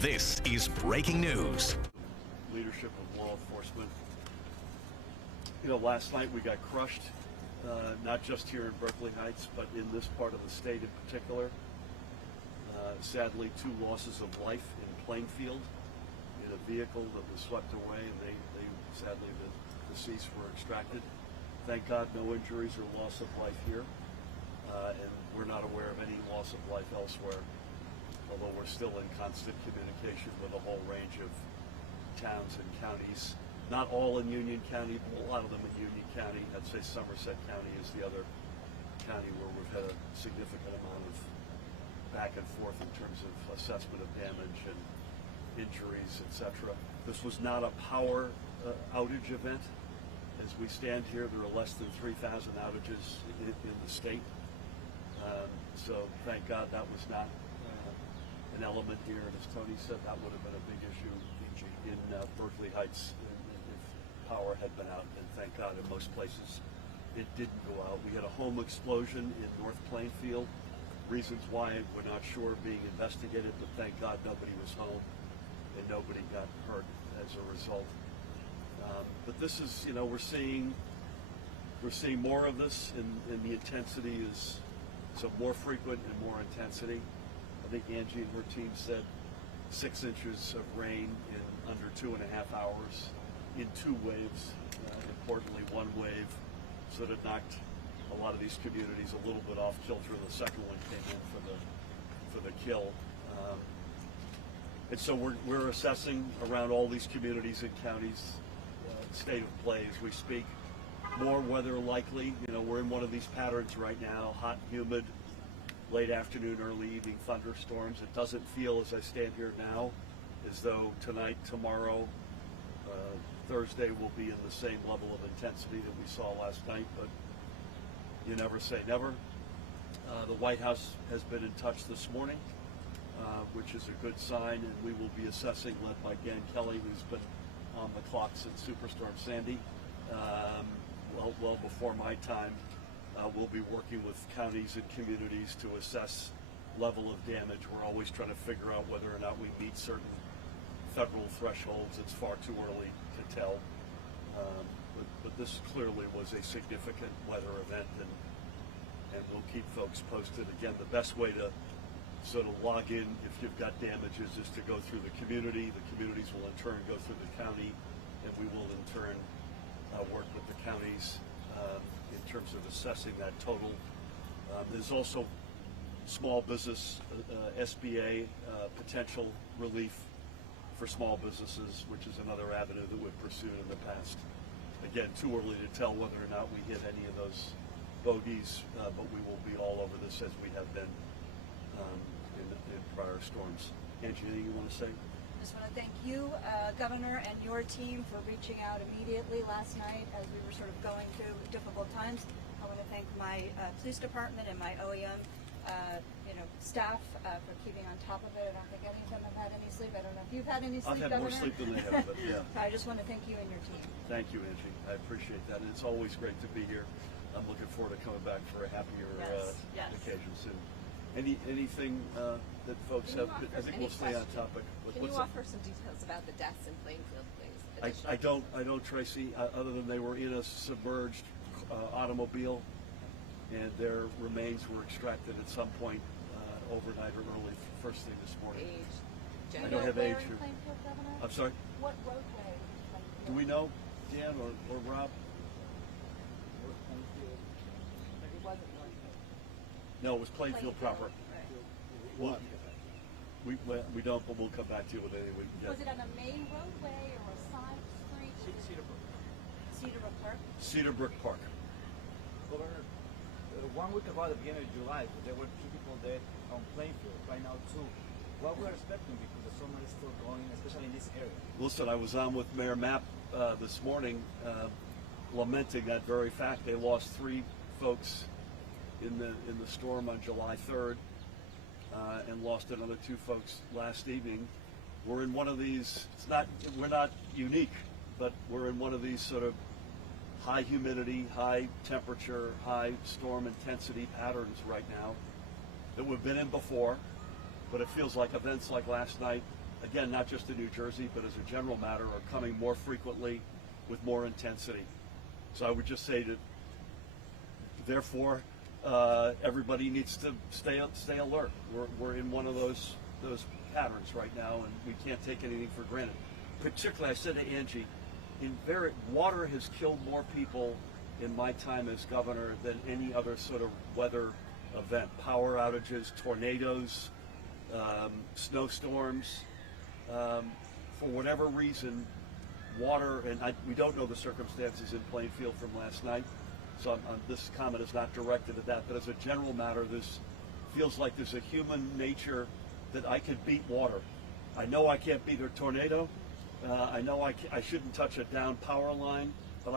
This is breaking news. Leadership of law enforcement. You know, last night we got crushed, not just here in Berkeley Heights, but in this part of the state in particular. Sadly, 2 losses of life in Plainfield in a vehicle that was swept away, and they sadly, the deceased were extracted. Thank God no injuries or loss of life here, and we're not aware of any loss of life elsewhere, although we're still in constant communication with a whole range of towns and counties. Not all in Union County, but a lot of them in Union County. I'd say Somerset County is the other county where we've had a significant amount of back and forth in terms of assessment of damage and injuries, etc. This was not a power outage event. As we stand here, there are less than 3,000 outages in the state. So thank God that was not an element here. And as Tony said, that would have been a big issue in Berkeley Heights if power had been out. And thank God in most places it didn't go out. We had a home explosion in North Plainfield. Reasons why we're not sure being investigated, but thank God nobody was home and nobody got hurt as a result. But this is, you know, we're seeing more of this, and the intensity is so more frequent and more intensity. I think Angie and her team said 6 inches of rain in under 2.5 hours in 2 waves. Importantly, one wave sort of knocked a lot of these communities a little bit off kilter, and the second one came in for the kill. And so we're assessing around all these communities and counties state of play as we speak. More weather likely. You know, we're in one of these patterns right now: hot, humid, late afternoon, early evening thunderstorms. It doesn't feel, as I stand here now, as though tonight, tomorrow, Thursday will be in the same level of intensity that we saw last night, but you never say never. The White House has been in touch this morning, which is a good sign, and we will be assessing, led by Dan Kelly, who's been on the clock since Superstorm Sandy, well before my time. We'll be working with counties and communities to assess level of damage. We're always trying to figure out whether or not we meet certain federal thresholds. It's far too early to tell. But this clearly was a significant weather event, and we'll keep folks posted. Again, the best way to sort of log in if you've got damages is to go through the community. The communities will in turn go through the county, and we will in turn work with the counties in terms of assessing that total. There's also small business, SBA potential relief for small businesses, which is another avenue that we've pursued in the past. Again, too early to tell whether or not we hit any of those bogeys, but we will be all over this as we have been in prior storms. Angie, anything you want to say? I just want to thank you, Governor, and your team for reaching out immediately last night as we were sort of going through difficult times. I want to thank my police department and my OEM staff for keeping on top of it. I don't think any of them have had any sleep. I don't know if you've had any sleep, I've had Governor. more sleep than they have, but yeah. So I just want to thank you and your team. Thank you, Angie. I appreciate that, and it's always great to be here. I'm looking forward to coming back for a happier Yes. occasion soon. Anything that folks have? I think we'll stay on topic. Can you offer some details about the deaths in Plainfield, please? I don't, Tracy. Other than they were in a submerged automobile, and their remains were extracted at some point overnight or early first thing this morning. Age. I don't have age here. Governor? I'm sorry. What roadway? Do we know, Dan or Rob? No, it was Plainfield proper. Right. We don't, but we'll come back to you with anything we can get. Was it on a main roadway or a side street? Cedarbrook Park. Cedarbrook Park. Governor, 1 week ago at the beginning of July, there were 2 people dead on Plainfield. Right now, 2. What we're expecting, because the summer is still going, especially in this area. Listen, I was on with Mayor Mapp this morning, lamenting that very fact. They lost 3 folks in the storm on July 3rd, and lost another 2 folks last evening. We're in one of these. We're not unique, but we're in one of these sort of high humidity, high temperature, high storm intensity patterns right now that we've been in before, but it feels like events like last night again, not just in New Jersey, but as a general matter, are coming more frequently with more intensity. So I would just say that, therefore, everybody needs to stay alert. We're in one of those patterns right now, and we can't take anything for granted. Particularly, I said to Angie, water has killed more people in my time as governor than any other sort of weather event. Power outages, tornadoes, snowstorms. For whatever reason, water, and we don't know the circumstances in Plainfield from last night, so this comment is not directed at that, but as a general matter, this feels like there's a human nature that I could beat water. I know I can't beat a tornado. I know I shouldn't touch a down power line, but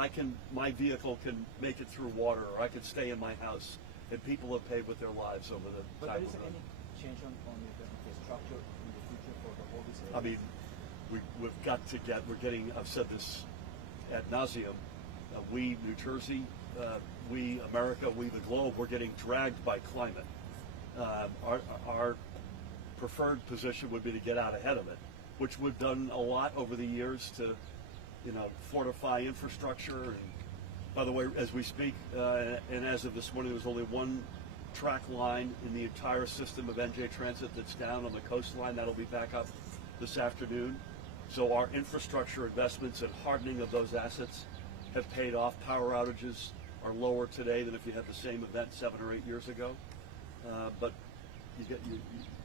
my vehicle can make it through water, or I can stay in my house, and people have paid with their lives over the But time. there isn't any change on the structure in the future for the whole this area? I mean, we've got to we're getting, I've said this ad nauseum, we, New Jersey, we, America, we, the globe, we're getting dragged by climate. Our preferred position would be to get out ahead of it, which we've done a lot over the years to, fortify infrastructure. And by the way, as we speak, and as of this morning, there's only one track line in the entire system of NJ Transit that's down on the coastline. That'll be back up this afternoon. So our infrastructure investments and hardening of those assets have paid off. Power outages are lower today than if you had the same event 7 or 8 years ago. But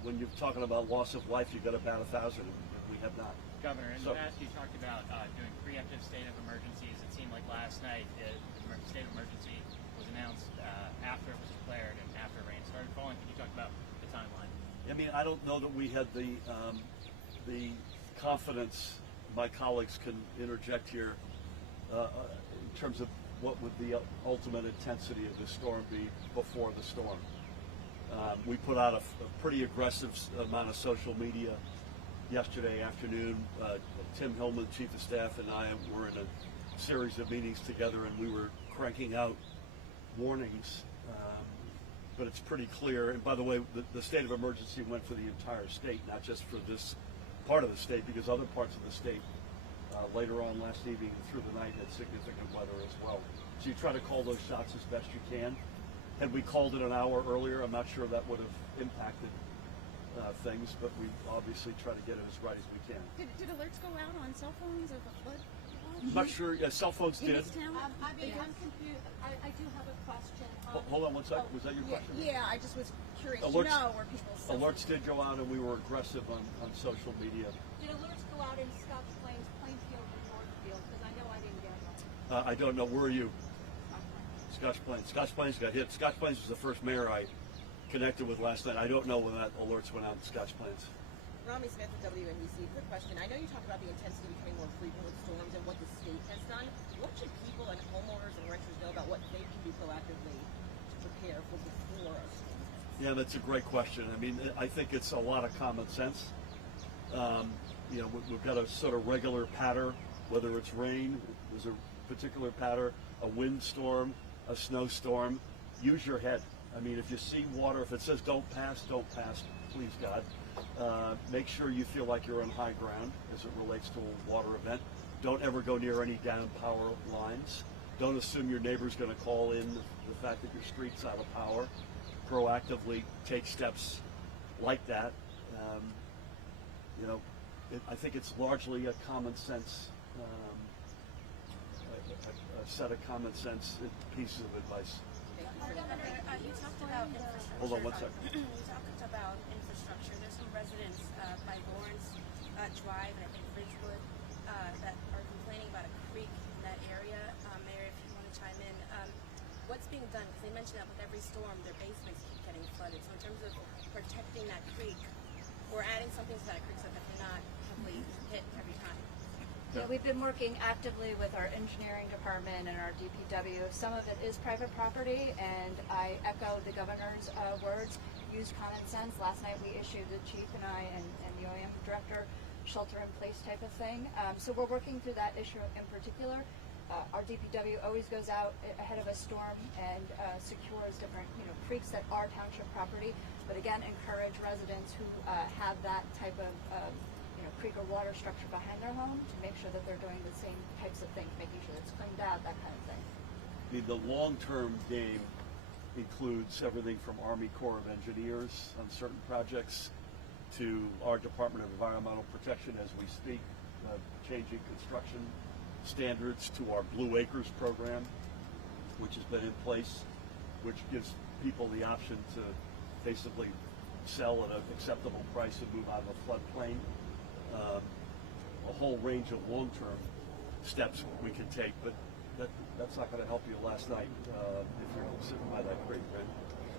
when you're talking about loss of life, you've got to bat 1,000, and we have not. Governor, in the past you talked about doing preemptive state of emergencies. It seemed like last night the state of emergency was announced after it was declared and after rain started falling. Can you talk about the timeline? I mean, I don't know that we had the confidence. My colleagues can interject here in terms of what would the ultimate intensity of the storm be before the storm. We put out a pretty aggressive amount of social media yesterday afternoon. Tim Hillman, Chief of Staff, and I were in a series of meetings together, and we were cranking out warnings. But it's pretty clear. And by the way, the state of emergency went for the entire state, not just for this part of the state, because other parts of the state later on last evening and through the night had significant weather as well. So you try to call those shots as best you can. Had we called it an hour earlier, I'm not sure that would have impacted things, but we obviously try to get it as right as we can. Did alerts go out on cell phones of the flood? I'm not sure. Yeah, cell phones did. I'm confused. I do have a question. Hold on one second. Was that your question? Yeah, I just was curious Alerts- to know where people's cell Alerts did go out, and we were aggressive on social media. Did alerts go out in Scotch Plains, Plainfield, and Northfield? Because I know I didn't get them. I don't know. Where are you? Scotch Plains. Scotch Plains got hit. Scotch Plains was the first mayor I connected with last night. I don't know when that alerts went out in Scotch Plains. Rami Smith with WNBC. Quick question. I know you talked about the intensity becoming more frequent with storms and what the state has done. What should people and homeowners and renters know about what they can do proactively to prepare for before a storm? Yeah, that's a great question. I mean, I think it's a lot of common sense. We've got a sort of regular pattern, whether it's rain, there's a particular pattern, a windstorm, a snowstorm. Use your head. I mean, if you see water, if it says don't pass, please God. Make sure you feel like you're on high ground as it relates to a water event. Don't ever go near any down power lines. Don't assume your neighbor's going to call in the fact that your street's out of power. Proactively take steps like that. I think it's largely a common sense, a set of common sense pieces of advice. Governor, you talked about infrastructure. Hold on one second. You talked about infrastructure. There's some residents by Lawrence Drive and I think Ridgewood that are complaining about a creek in that area. Mayor, if you want to chime in, what's being done? Because they mentioned that with every storm, their basements keep getting flooded. So in terms of protecting that creek, or adding something to that creek so that they're not heavily hit every time. Yeah, we've been working actively with our engineering department and our DPW. Some of it is private property, and I echo the governor's words, use common sense. Last night we issued, the chief and I and the OEM director, shelter-in-place type of thing. So we're working through that issue in particular. Our DPW always goes out ahead of a storm and secures different creeks that are township property, but again, encourage residents who have that type of creek or water structure behind their home to make sure that they're doing the same types of things, making sure it's cleaned out, that kind of thing. The long-term game includes everything from Army Corps of Engineers on certain projects to our Department of Environmental Protection as we speak, changing construction standards, to our Blue Acres program, which has been in place, which gives people the option to basically sell at an acceptable price and move out of a floodplain. A whole range of long-term steps we can take, but that's not going to help you last night if you're sitting by that creek, right?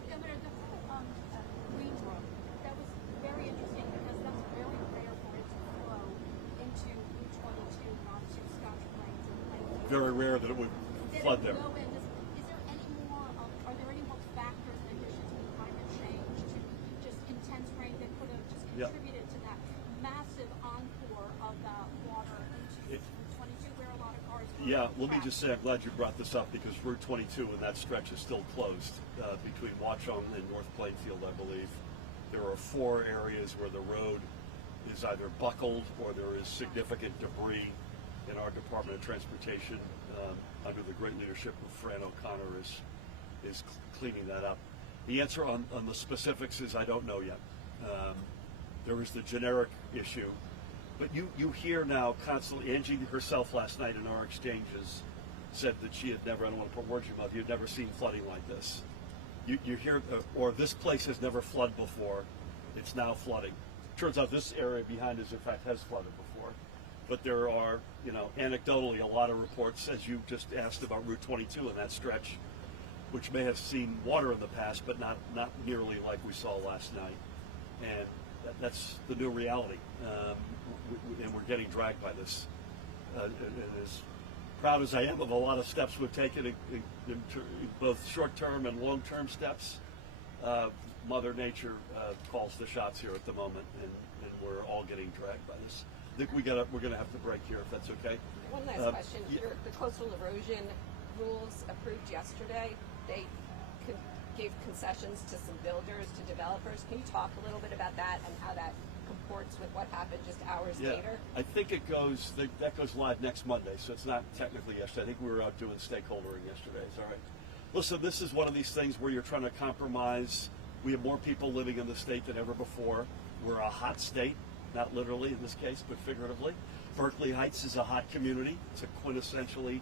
Governor, the part of Greenbrook, that was very interesting because that's very rare for it to flow into Route 22 and onto Scotch Plains and Plainfield. Very rare that it would flood there. Is there any more, are there any more factors in addition to the climate change, to just intense rain that could have just contributed to that massive encore of that water into Route 22 where a lot of cars were Let me trapped? just say I'm glad you brought this up because Route 22 and that stretch is still closed between Watchung and North Plainfield, I believe. There are 4 areas where the road is either buckled or there is significant debris, and our Department of Transportation, under the great leadership of Fran O'Connor, is cleaning that up. The answer on the specifics is I don't know yet. There is the generic issue, but you hear now constantly. Angie herself last night in our exchanges said that she had never, I don't want to put words in your mouth, you'd never seen flooding like this. You hear, or this place has never flooded before, it's now flooding. Turns out this area behind us, in fact, has flooded before. But there are, anecdotally, a lot of reports, as you just asked about Route 22 and that stretch, which may have seen water in the past, but not nearly like we saw last night. And that's the new reality. And we're getting dragged by this. And as proud as I am of a lot of steps we've taken, in both short-term and long-term steps, Mother Nature calls the shots here at the moment, and we're all getting dragged by this. I think we're going to have to break here, if that's okay. One last question. The coastal erosion rules approved yesterday, they gave concessions to some builders, to developers. Can you talk a little bit about that and how that comports with what happened just hours later? I think that goes live next Monday, so it's not technically yesterday. I think we were out doing stakeholdering yesterday. Is that right? Listen, this is one of these things where you're trying to compromise. We have more people living in the state than ever before. We're a hot state, not literally in this case, but figuratively. Berkeley Heights is a hot community. It's a quintessentially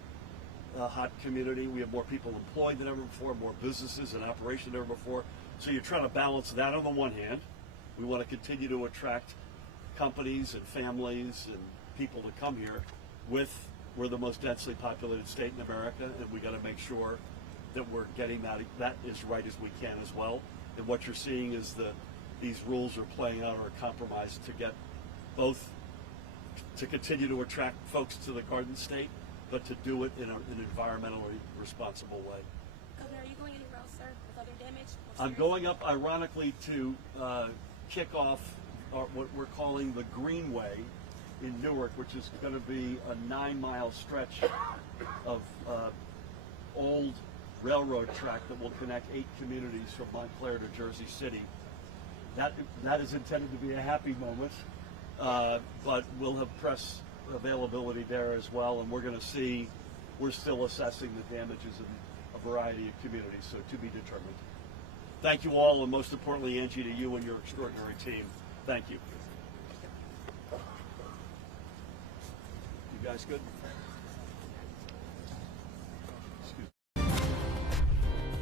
hot community. We have more people employed than ever before, more businesses in operation than ever before. So you're trying to balance that on the one hand. We want to continue to attract companies and families and people to come here. We're the most densely populated state in America, and we got to make sure that we're getting that as right as we can as well. And what you're seeing is these rules are playing out or a compromise to get both to continue to attract folks to the Garden State, but to do it in an environmentally responsible way. Governor, are you going anywhere else, sir, with other damage? I'm going up, ironically, to kick off what we're calling the Greenway in Newark, which is going to be a 9-mile stretch of old railroad track that will connect 8 communities from Montclair to Jersey City. That is intended to be a happy moment, but we'll have press availability there as well, and we're still assessing the damages in a variety of communities, so to be determined. Thank you all, and most importantly, Angie, to you and your extraordinary team. Thank you. You guys good?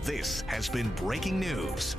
This has been breaking news.